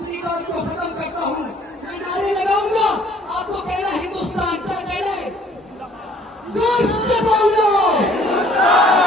अपनी बात को खत्म करता हूँ। मैं नारे लगाऊंगा, आपको कहना हिंदुस्तान, क्या कहना है? जोर से बोलो।